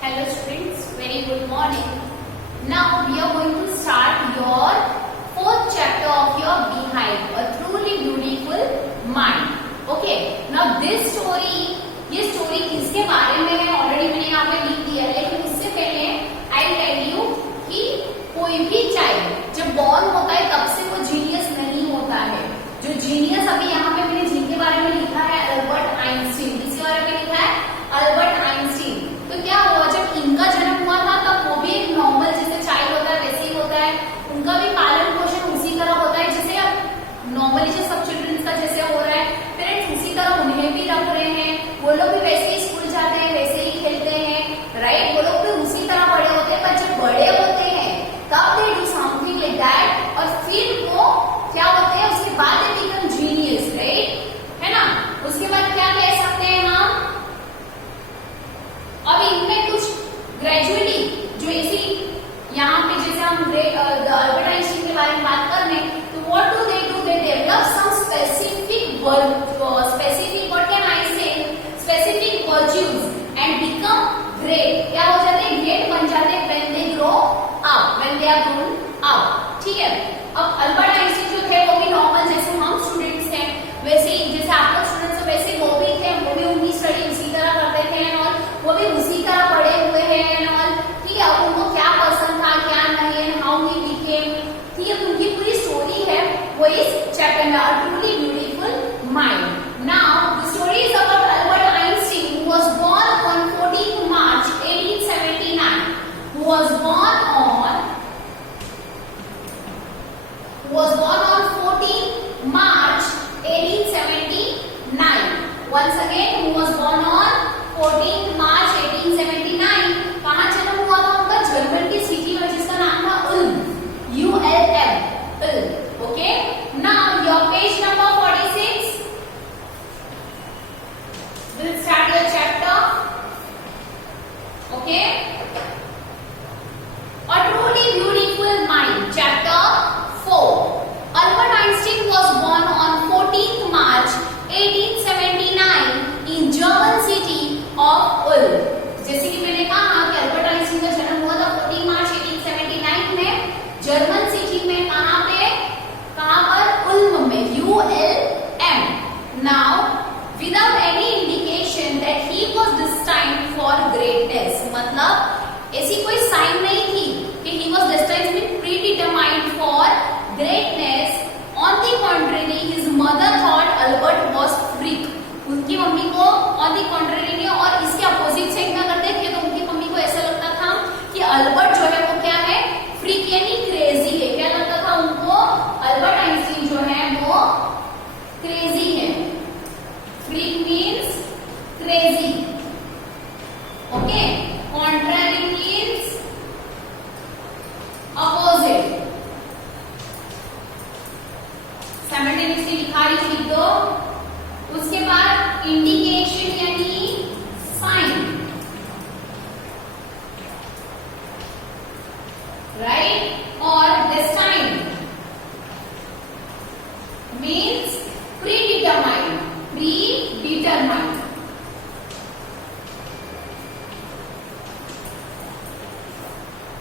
Hello students, very good morning. Now we are going to start your fourth chapter of your Beehive, a truly beautiful mind. Okay. Now this story, ये story किसके बारे में है already मैंने यहाँ पे लिख दिया है, लेकिन उससे पहले I tell you कि कोई भी चाइल्ड जब बॉर्न होता है तब से वो जीनियस नहीं होता है. जो जीनियस अभी यहाँ पे मैंने जिनके बारे में लिखा है अल्बर्ट आइंस्टीन, किसके बारे में लिखा है अल्बर्ट आइंस्टीन. तो क्या हुआ जब इनका जन्म हुआ था तब वो भी एक नॉर्मल जैसे चाइल्ड होता है वैसे ही होता है. उनका भी पालन पोषण उसी तरह होता है जैसे अब नॉर्मली जो सब चिल्ड्रंस का जैसे हो रहा है. पेरेंट्स उसी तरह उन्हें भी रख रहे हैं, वो लोग भी वैसे ही स्कूल जाते हैं, वैसे ही खेलते हैं, राइट. वो लोग भी उसी तरह बड़े होते हैं. पर जब बड़े होते हैं तब they do something like that और फिर वो क्या होते हैं उसके बाद दे बिकम जीनियस, राइट, है ना. उसके बाद क्या कह सकते हैं हम, अब इनमें कुछ ग्रेजुअली जो इसी यहाँ पे जैसे हम अल्बर्ट आइंस्टीन के बारे में बात कर रहे हैं तो what do they develop some specific what can I say specific virtues and become great. क्या हो जाते हैं, ग्रेट बन जाते हैं when they grow up, when they are grown up. ठीक है. अब अल्बर्ट आइंस्टीन जो थे वो भी नॉर्मल जैसे हम स्टूडेंट्स हैं वैसे ही जैसे आप लोग स्टूडेंट्स हो वैसे वो भी थे, वो भी उनकी स्टडी उसी तरह करते थे और वो भी उसी तरह पढ़े हुए हैं और ठीक है. अब उनको क्या पसंद था क्या नहीं, हाउ ही बिकेम, ठीक है. उनकी पूरी स्टोरी है वो इस चैप्टर में, a truly beautiful mind. Now the story is about Albert Einstein who was born on 14 March 1879. Who was born on 14 March 1879. Once again, who was born on 14 March 1879. कहाँ जन्म हुआ था उनका, जर्मन की सिटी में जिसका नाम था Uloom, ULM. Okay. Now your page number 46. We'll start your chapter. Okay. A truly beautiful mind, chapter 4. Albert Einstein was born on 14th March 1879 in German city of Ulm. जैसे कि मैंने कहा कि अल्बर्ट आइंस्टीन का जन्म हुआ था 14 मार्च 1879 में जर्मन सिटी में. कहाँ पर उल्म में, ULM. Now without any indication that he was destined for greatness. मतलब ऐसी कोई साइन नहीं थी कि he was destined to be predetermined for greatness. On the contrary, his mother thought Albert was freak. उनकी मम्मी को on the contrary नहीं और इसके अपोजिट से क्या करते थे तो उनकी मम्मी को ऐसा लगता था कि अल्बर्ट जो है वो क्या है, फ्रीक यानी क्रेजी है. क्या लगता था उनको, अल्बर्ट आइंस्टीन जो है वो क्रेजी है. Freak means crazy. Okay. Contrary means opposite. Simultaneously लिखा लिख दो. उसके बाद इंडिकेशन यानी साइन, राइट. और destined means predetermined, predetermined.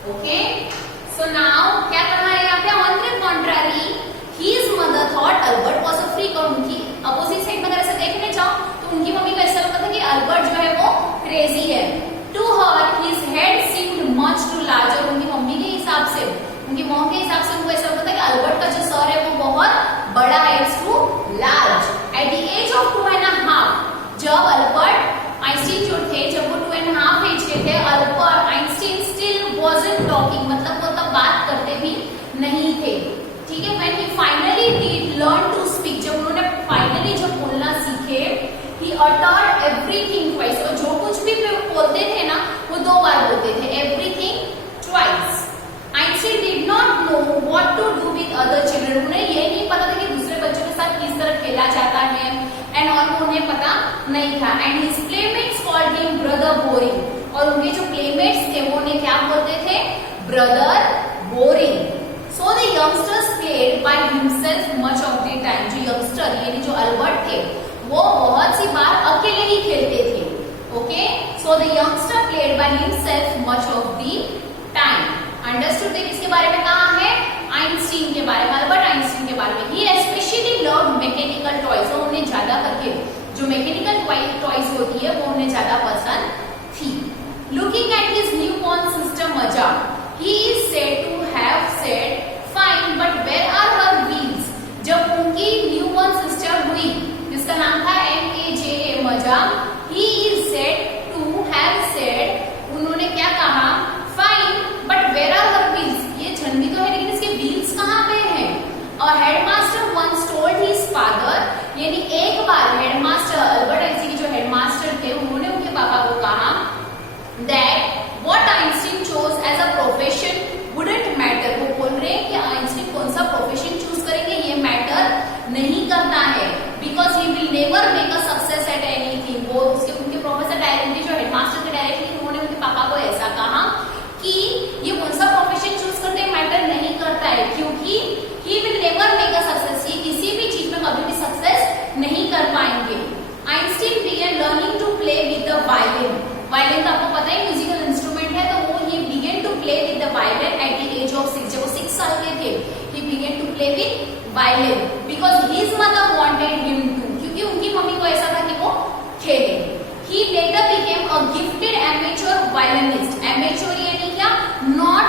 Okay. So now क्या करना है यहाँ पे, on the contrary his mother thought Albert was a freak. और उनकी अपोजिट साइड में अगर ऐसा देखने जाओ तो उनकी मम्मी को ऐसा लगता था कि अल्बर्ट जो है वो क्रेजी है. To her his head seemed much too large. और उनकी मम्मी के हिसाब से, उनकी मॉम के हिसाब से उनको ऐसा लगता था कि अल्बर्ट का जो सर है वो बहुत बड़ा है, it's too large. At the age of 2.5, जब अल्बर्ट आइंस्टीन जो थे जब वो 2.5 एज के थे, Albert Einstein still wasn't talking. मतलब वो तब बात करते भी नहीं थे. ठीक है. When he finally did learn to speak, जब उन्होंने फाइनली जब बोलना सीखे, he uttered everything twice. और जो कुछ भी बोलते थे ना वो 2 बार बोलते थे, everything twice. Einstein did not know what to do with other children. उन्हें ये नहीं पता था कि दूसरे बच्चों के साथ किस तरह खेला जाता है एंड और उन्हें पता नहीं था. And his playmates called him brother boring. और उनके जो playmates थे वो उन्हें क्या बोलते थे, brother boring. So the youngsters played by himself much of the time. जो youngster यानी जो अल्बर्ट थे वो बहुत सी बार अकेले ही खेलते थे. Okay, so the youngster played by himself much of the time. Understood ने किसके बारे में कहा है? आइंस्टीन के बारे में, अल्बर्ट आइंस्टीन के बारे में. He especially loved mechanical toys. तो उन्हें ज्यादा करके जो मैकेनिकल टॉयज होती है वो उन्हें ज्यादा पसंद थी. Looking at his newborn sister Maja, he is said to have said, "Fine, but where are her wheels?" जब उनकी न्यूबॉर्न सिस्टर हुई जिसका नाम था MAJA मजा, he is said to have said, उन्होंने क्या कहा? Fine, but where are her wheels? ये झंडी तो है लेकिन इसके व्हील्स कहाँ पे हैं? और headmaster once told his father, यानी एक बार हेडमास्टर अल्बर्ट आइंस्टीन के जो हेडमास्टर थे उन्होंने उनके पापा को कहा that what Einstein chose as a profession wouldn't matter. वो बोल रहे हैं कि आइंस्टीन कौन सा प्रोफेशन चूज करेंगे ये मैटर नहीं करता है, because he will never make a success at anything. वो उसके उनके प्रोफेसर डायरेक्टली जो हेडमास्टर थे डायरेक्टली उन्होंने उनके पापा को ऐसा कहा कि ये कौन सा प्रोफेशन चूज करते हैं मैटर नहीं करता है, क्योंकि he will never make a success. ये किसी भी चीज में कभी भी सक्सेस नहीं कर पाएंगे. Einstein began learning to play with the violin. Violin तो आपको पता है म्यूजिकल इंस्ट्रूमेंट है, तो वो he began to play with the violin at the age of 6. जब वो 6 साल के थे he began to play with violin because his mother wanted him to. क्योंकि उनकी मम्मी को ऐसा था कि वो खेले. He later became a gifted amateur violinist. Amateur यानी क्या? Not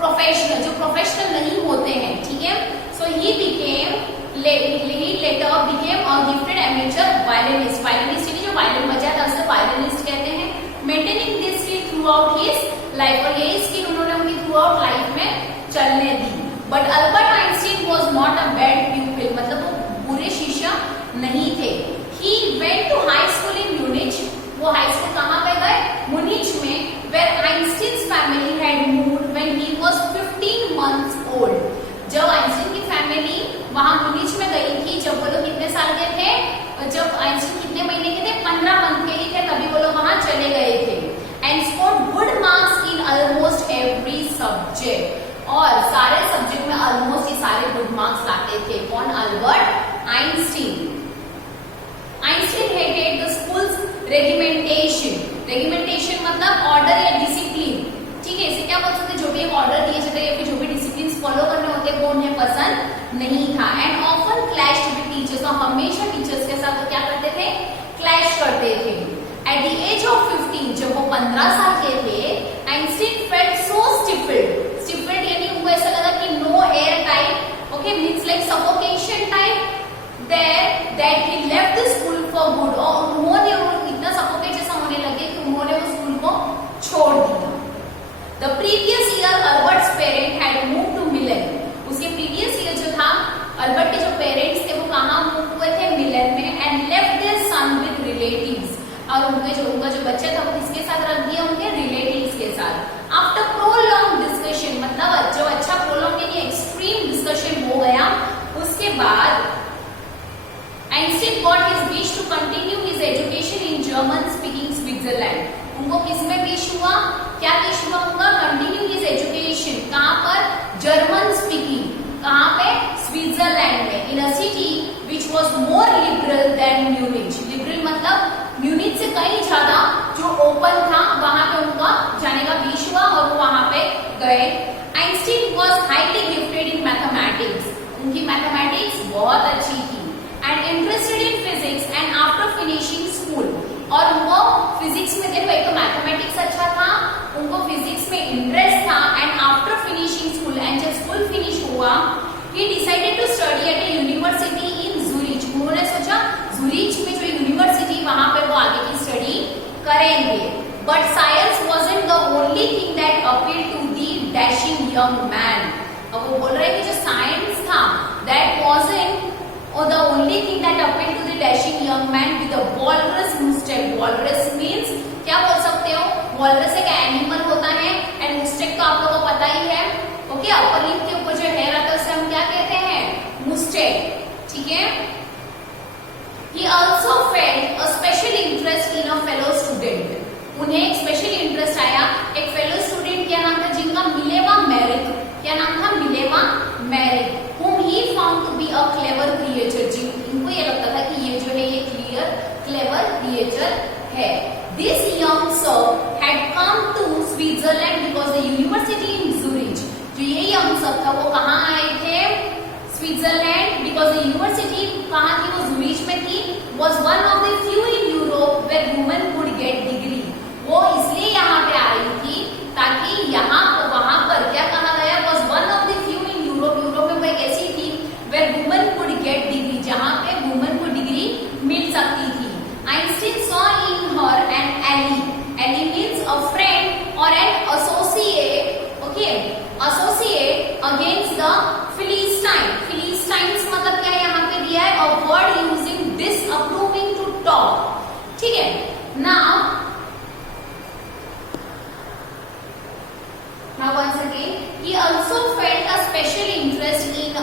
professional, जो प्रोफेशनल नहीं होते हैं, ठीक है. So he later became a gifted amateur violinist. Violinist यानी जो वायलिन बजाता है उसे violinist कहते हैं. Maintaining this skill throughout his life, और यही स्किल उन्होंने उनकी throughout life में चलने दी. But Albert Einstein was not a bad pupil, मतलब वो बुरे शिष्य नहीं थे. He went to high school in Munich. वो हाई स्कूल कहाँ पे गए? मुनिच में, where Einstein's family had moved when he was 15 months old. जब आइंस्टीन की फैमिली वहां मुनिच में गई थी, जब वो लोग कितने साल के थे? जब आइंस्टीन कितने महीने के थे? 15 मंथ के ही थे, तभी वो लोग वहां चले गए थे. And scored good marks in almost every subject. और सारे सब्जेक्ट में ऑलमोस्ट ये सारे गुड मार्क्स लाते थे. कौन? Albert Einstein. Einstein hated the school's regimentation. Regimentation मतलब ऑर्डर या डिसिप्लिन, ठीक है. इसे क्या बोल सकते हैं? जो भी एक ऑर्डर दिए जाते हैं या फिर जो भी डिसिप्लिन फॉलो करने होते हैं वो उन्हें पसंद नहीं था. And often clashed with teachers. और हमेशा टीचर्स के साथ वो क्या करते थे? क्लैश करते थे. एट द एज ऑफ 15, जब वो 15 साल के थे, आइंस्टीन फेल्ट सो स्टिफल्ड. स्टिफल्ड यानी उनको ऐसा लगा कि no air type, okay, means like suffocation type there, that he left the school for good. और उन्होंने इतना सफोकेट जैसा होने लगे कि उन्होंने वो स्कूल को छोड़ दिया. The previous year, Albert's parents had moved to Milan. उसके previous year जो था, अल्बर्ट के जो पेरेंट्स थे वो कहाँ मूव हुए थे? मिलन में. And left their son with relatives. और उनका जो बच्चा था वो किसके साथ रख दिया? उनके रिलेटिव्स के साथ. After prolonged discussion, मतलब जो अच्छा prolonged यानी एक्सट्रीम डिस्कशन हो गया, उसके बाद Einstein got his wish to continue his education in German-speaking Switzerland. उनको किसमें विश हुआ? क्या विश हुआ उनका? Continue his education. कहाँ पर? German speaking. कहाँ पे? स्विट्जरलैंड में. In a city which was more liberal than Munich. Liberal मतलब म्यूनिच से कहीं ज्यादा जो ओपन था, वहां पे उनका जाने का विश हुआ और वो वहां पे गए. Einstein was highly gifted in mathematics. उनकी मैथमेटिक्स बहुत अच्छी थी. And interested in physics. And after finishing school, और उनको फिजिक्स में, देखो एक तो मैथमेटिक्स अच्छा था, उनको फिजिक्स में इंटरेस्ट था. And after finishing school, and जब स्कूल फिनिश हुआ, he decided to study at a university in Zurich. उन्होंने सोचा जूरिच में जो यूनिवर्सिटी वहां पे वो आगे की स्टडी करेंगे. But science wasn't the only thing that appeal to the dashing young man. अब वो बोल रहे हैं कि जो साइंस था that wasn't or the only thing that appealed to the dashing young man with a walrus mustache. Walrus means क्या बोल सकते हो? walrus एक एनिमल होता है एंड मुस्टेक तो आप लोगों को पता ही है, ओके. अपर लिप के ऊपर जो हेयर आता है उसे हम क्या कहते हैं? मुस्टेक, ठीक है. He also felt a special interest in a fellow student. उन्हें एक स्पेशल इंटरेस्ट आया एक फेलो स्टूडेंट. क्या नाम था? जिनका मिलेवा मैरिक. क्या नाम था? Mileva Maric. whom he found to be a clever creature. इनको ये लगता था कि ये जो है ये क्लेवर क्रिएचर है. This young sir had come to Switzerland because the university in Zurich. जो ये young sir था वो कहाँ आए थे? स्विट्जरलैंड, because the university कहाँ थी? वो जूरिच में थी. Was one of the few in Europe where women could get degree. वो इसलिए यहाँ पे आई थी ताकि यहाँ वहां पर क्या कहा गया? Was one of the few in Europe. Europe में वो एक ऐसी थी where women could get degree, जहाँ पे women को डिग्री मिल सकती थी. Einstein saw in her an ally. Ally means a friend or an associate. Okay, associate against the Philistine. Philistines मतलब क्या यहाँ पे दिया है? A word using disapproving to talk. ठीक है. Now once again, he also felt a special interest in a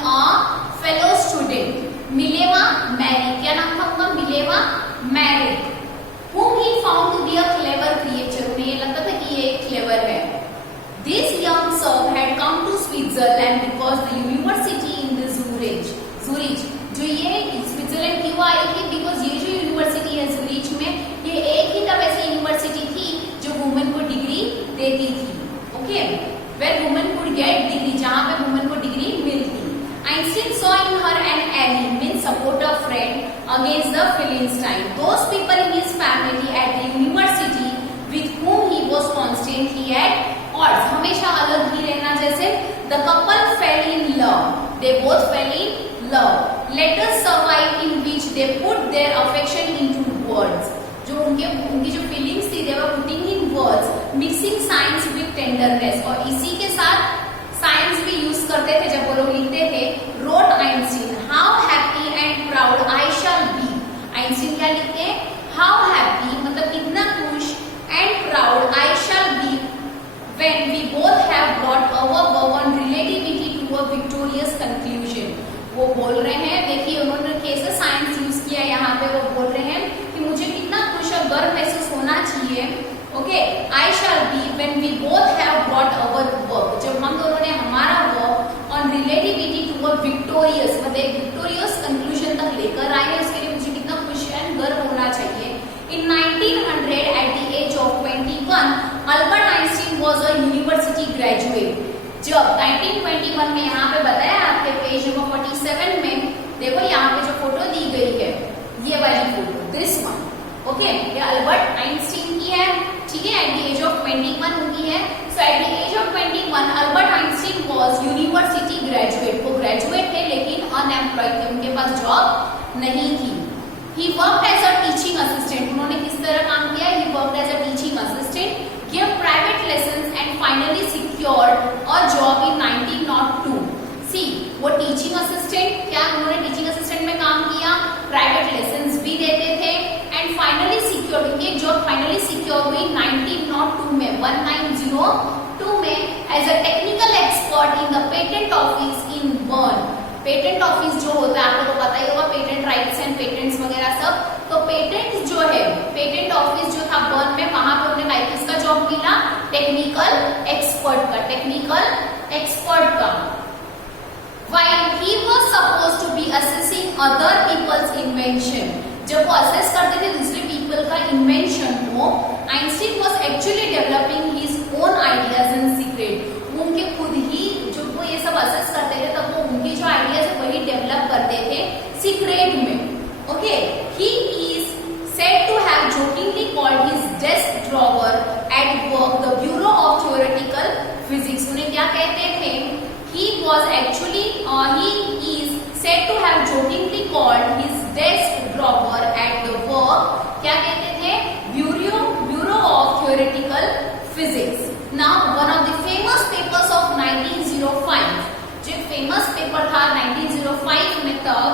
fellow student. Mileva Mary. क्या नाम था उनका? Mileva Mary. Whom he found to be a clever creature. उन्हें ये लगता था कि ये clever है. This young sir had come to Switzerland because the university in the Zurich. जो ये स्विट्जरलैंड क्यों आई थी? बिकॉज ये जो यूनिवर्सिटी है जूरिच में, ये एक ही तब ऐसी यूनिवर्सिटी थी जो वुमेन को डिग्री देती थी. Okay, where women could get degree, जहां पे वुमेन को डिग्री मिलती. Einstein saw in her an ally, means supporter friend against the Philistine. Those people in his family at the university with whom he was constantly at odds. हमेशा अलग ही रहना. जैसे the couple fell in love. They both fell in love. Letters survive in which they put their affection into words. जो उनकी जो feelings थी, they were putting in words, mixing science with tenderness. और इसी के साथ साइंस भी use करते थे जब वो लोग लिखते थे. Wrote Einstein, how happy and proud I shall be. Einstein क्या लिखते हैं? How happy मतलब कितना खुश, and proud I shall be when we both have brought our one relativity to a victorious conclusion. वो बोल रहे हैं, देखिए उन्होंने कैसे साइंस यूज किया यहाँ पे. वो बोल रहे हैं कि मुझे कितना खुश और गर्व महसूस होना चाहिए. Okay, I shall be when we both have brought our work. जब हम दोनों ने हमारा work on relativity to a victorious मतलब एक victorious conclusion तक लेकर आए हैं, उसके लिए मुझे कितना खुश एंड गर्व होना चाहिए. In 1900 at the age of 21, Albert Einstein was a university graduate. जब 1921 में यहाँ पे बताया आपके पेज नंबर 47 में, देखो यहाँ पे जो फोटो दी गई है, ये वाली फोटो, दिस वन. ओके, ये अल्बर्ट आइंस्टीन की है. ठीक है, एट द एज ऑफ 21 उनकी है. So at the age of 21 Albert Einstein was university graduate. वो ग्रेजुएट थे लेकिन अनएम्प्लॉयड थे, उनके पास जॉब नहीं थी. He worked as a teaching assistant. उन्होंने किस तरह काम किया? He worked as a teaching assistant, give private lessons and finally secured a job in 1902. See, वो टीचिंग असिस्टेंट, क्या उन्होंने टीचिंग असिस्टेंट में काम किया, प्राइवेट लेसन्स भी देते थे, एंड फाइनली सिक्योर, उनकी जॉब फाइनली सिक्योर हुई 1902 में, 1902 में as a technical expert in the patent office in Bern. Patent office जो होता है आप लोगों को पता ही होगा, पेटेंट राइट्स एंड पेटेंट्स वगैरह सब. तो पेटेंट जो है, पेटेंट ऑफिस जो था बर्न में, वहां पर उन्हें किसका जॉब मिला? टेक्निकल एक्सपर्ट का. टेक्निकल एक्सपर्ट का. While he was supposed to be assessing other people's invention, जब वो असेस करते थे दूसरे पीपल का इन्वेंशन को, Einstein was actually developing his own ideas in secret. उनके खुद ही जो वो ये सब असेस करते थे तब वो उनके जो आइडियाज है वही डेवलप करते थे सीक्रेट में. Okay, he is said to have jokingly called his desk drawer at work the Bureau of Theoretical Physics. उन्हें क्या कहते थे? He was actually, he is said to have jokingly called his desk drawer at the work, क्या कहते थे? Bureau of Theoretical Physics. Now, one of the famous papers of 1905, जो famous paper था 1905 में तब,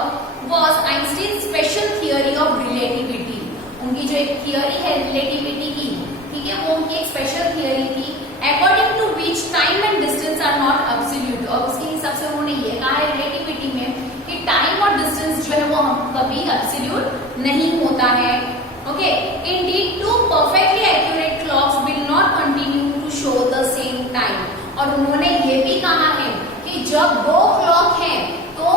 was Einstein's special theory of relativity. उनकी जो एक थियोरी है रिलेटिविटी की, ठीक है, वो उनकी एक स्पेशल थियोरी थी, according to which time and distance are not absolute. और उसके हिसाब से उन्होंने ये कहा है रिलेटिविटी में कि टाइम और डिस्टेंस जो है वो कभी एब्सोल्यूट नहीं होता है. Okay, indeed two perfectly accurate clocks will not continue to show the same time. और उन्होंने ये भी कहा है कि जब दो क्लॉक है तो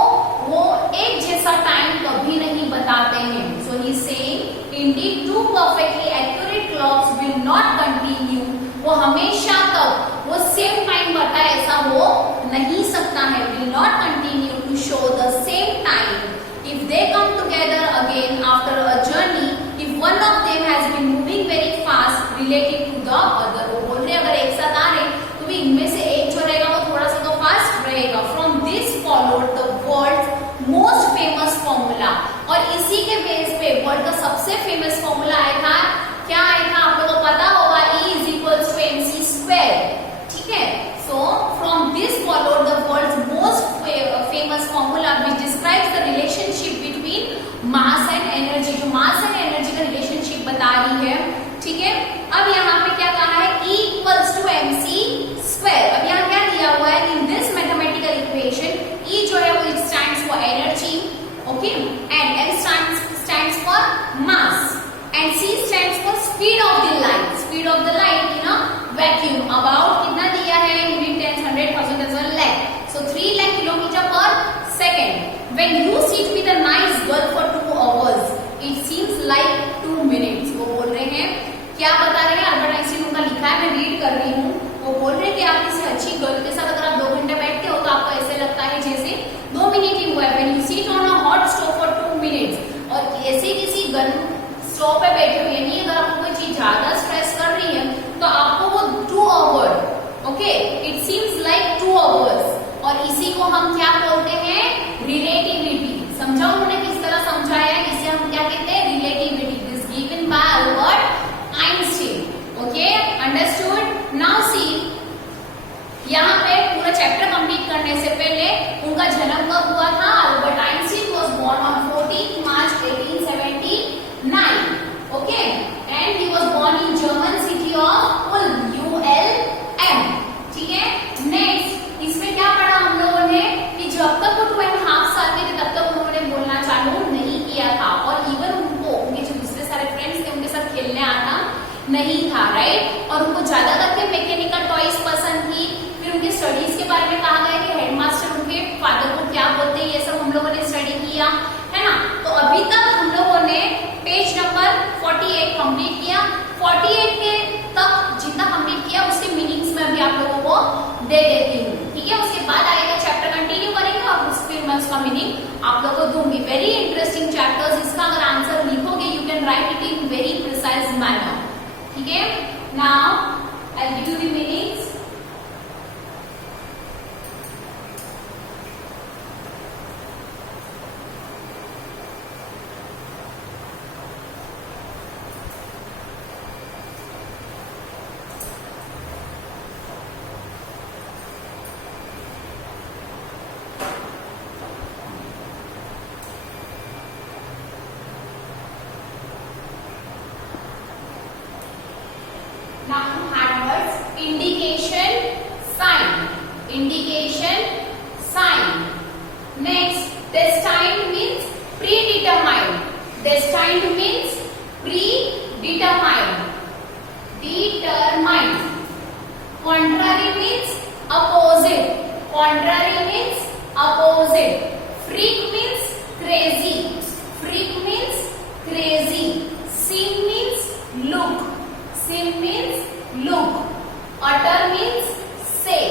वो एक जैसा टाइम कभी नहीं बताते हैं. So he saying indeed two perfectly accurate clocks will not continue, वो हमेशा तक वो सेम टाइम बताए ऐसा हो नहीं सकता है. Will not continue to show the same time if they come together again after a journey, if one of them has been moving very fast related to the other. वो बोल रहे अगर एक साथ आ रहे तो भी इनमें से एक जो रहेगा वो थोड़ा सा तो फास्ट रहेगा. From this followed the world's most famous formula. और इसी के बेस पे वर्ल्ड का सबसे फेमस फॉर्मूला आया था. क्या आया था आप लोगों को पता होगा, E is equals to mc square. ठीक है. So from this followed the world's most famous formula which describes the relationship between mass and energy. जो mass and energy का relationship बता रही है. ठीक है. अब यहाँ पे क्या कहा है, E equals to mc square. अब यहाँ क्या दिया हुआ है, in this mathematical equation E जो है वो it stands for energy, okay, and M stands for mass and C stands for speed of the light. Speed of the light in a vacuum about कितना दिया है, unit 10,100,000 as a lakh. So 3 lakh kilometer per second. When you sit with a nice girl for 2 hours, it seems like 2 minutes. वो बोल रहे हैं, क्या बता रहे हैं, अल्बर्ट आइंस्टीन उनका लिखा है, मैं रीड कर रही हूँ. वो बोल रहे हैं कि आप किसी अच्छी गर्ल के साथ अगर आप 2 घंटे बैठते हो तो आपको ऐसे लगता है जैसे 2 मिनट ही हुआ है. When you sit on a hot stove for 2 minutes, और ऐसे किसी गर्म स्टोव पे बैठे हुए, यानी अगर आपको कोई चीज ज्यादा स्ट्रेस कर रही है तो आपको वो 2 hour, okay, it seems like 2 hours. और इसी को हम क्या बोलते हैं, रिलेटिविटी. समझा उन्होंने किस तरह समझाया है, इसे हम क्या कहते हैं, relativity. This given by Albert Einstein. Okay, understood. Now see, यहाँ पे पूरा चैप्टर कंप्लीट करने से पहले उनका जन्म कब हुआ था. Albert Einstein was born on 14 March 1879. Okay, and he was born in German city of Ulm, ULM. ठीक है. नेक्स्ट इसमें क्या पढ़ा हम लोगों ने कि जब तक वो 2.5 साल के थे तब तक उन्होंने बोलना चालू नहीं किया था. और इवन उनको उनके जो दूसरे सारे फ्रेंड्स थे उनके साथ खेलने आता नहीं था, राइट. और उनको ज्यादा करके मैकेनिकल टॉयज पसंद थी. फिर उनके स्टडीज के बारे में कहा गया कि हेडमास्टर उनके फादर को क्या बोलते हैं, ये सब हम लोगों ने स्टडी किया है ना. तो अभी तक हम लोगों ने पेज नंबर 48 कंप्लीट किया. 48 के तक जितना कंप्लीट किया उसके मीनिंग्स में अभी आप लोगों को दे देती हूँ. ठीक है. उसके बाद आएगा चैप्टर कंटिन्यू करेंगे और फिर मैं उसका मीनिंग आप लोगों को दूंगी. Very interesting chapters. इसका अगर आंसर लिखोगे you can write it in very precise manner. ठीक है. Now I give you the meanings. Now hard words. Indication, sign. Indication, sign. Next, destined means predetermined. Destined means predetermined. Determined. Contrary means opposite. Contrary means opposite. Freak means crazy. Freak means crazy. Sim means look. Sim means look. Utter means say.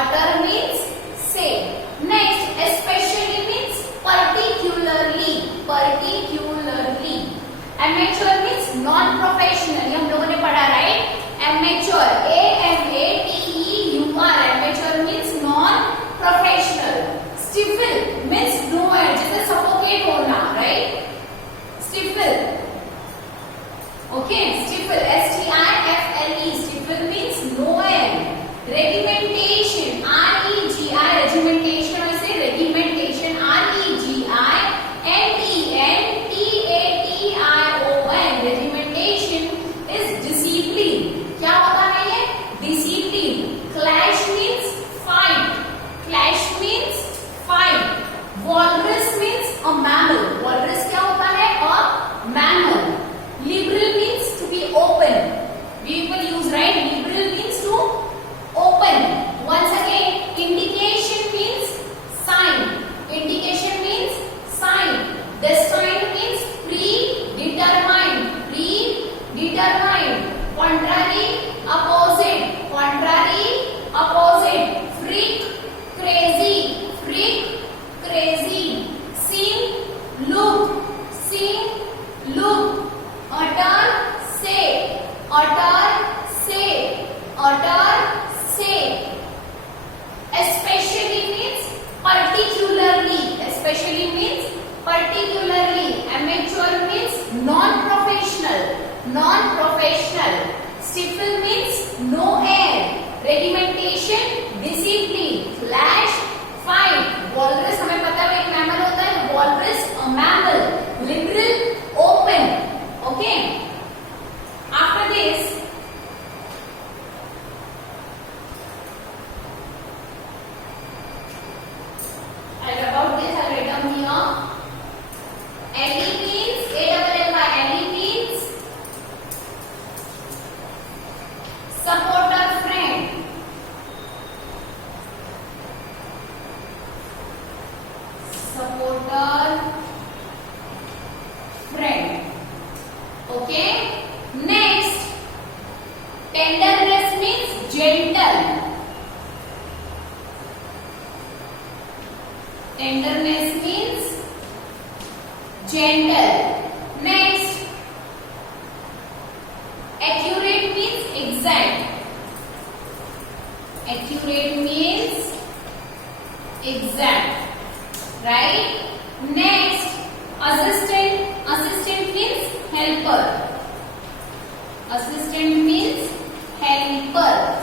Utter means say. Next, especially means particularly. Particularly. Amateur means non-professional. ये हम लोगों ने पढ़ा, right. Amateur, AMATEUR. Amateur means non-professional. Stifle means nowhere, जैसे suffocate होना, right. Stifle. Okay, stifle, STIFLE. Stifle means no end. utter, say, utter, say. Especially means particularly, especially means particularly. Amateur means non-professional, non-professional. Stifle means no air. Regimentation, discipline. Clash, fight. Walrus हमें पता है एक mammal होता है, walrus a mammal. Liberal, open. Okay. After this, about this I'll write down here. Ally means Ally means supporter, friend. Supporter, friend. Okay. Next, tenderness means gentle. Tenderness means gentle. Next, accurate means exact. Accurate means exact. Right? Next, assistant. Assistant means helper. Assistant means helper.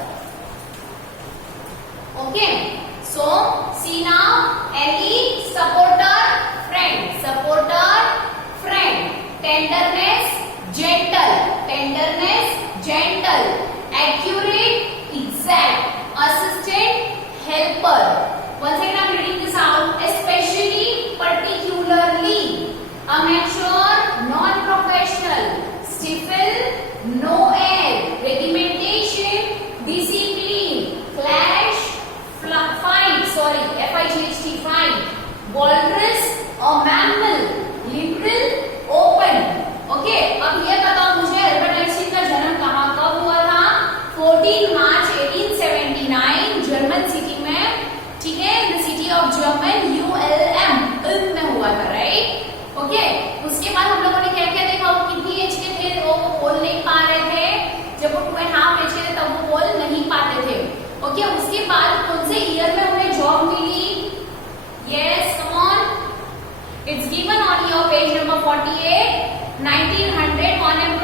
Okay. So, see now, Ally, supporter, friend. Supporter, friend. Tenderness, gentle. Tenderness, gentle. Accurate, exact. Assistant, helper. Once again, I'm reading this out. Especially, particularly. Amateur, non-professional. Stifle, no air. Regimentation, discipline. Clash, fight, sorry, F-I-G-H-T, fight. Walrus, a mammal. Liberal, open. Okay, अब ये बताओ मुझे Albert Einstein का जन्म कहाँ कब हुआ था? 14 मार्च 1879 जर्मन सिटी में, ठीक है, the city of German ULM में हुआ था, राइट? ओके, उसके बाद हम लोगों ने क्या क्या देखा? वो कितनी एज के थे? वो बोल नहीं पा रहे थे. जब वो 2.5 एज के थे तब वो बोल नहीं पाते थे. ओके, उसके बाद कौन से ईयर में उन्हें जॉब मिली? Yes, come on, it's given on your page number 48. 1900 on a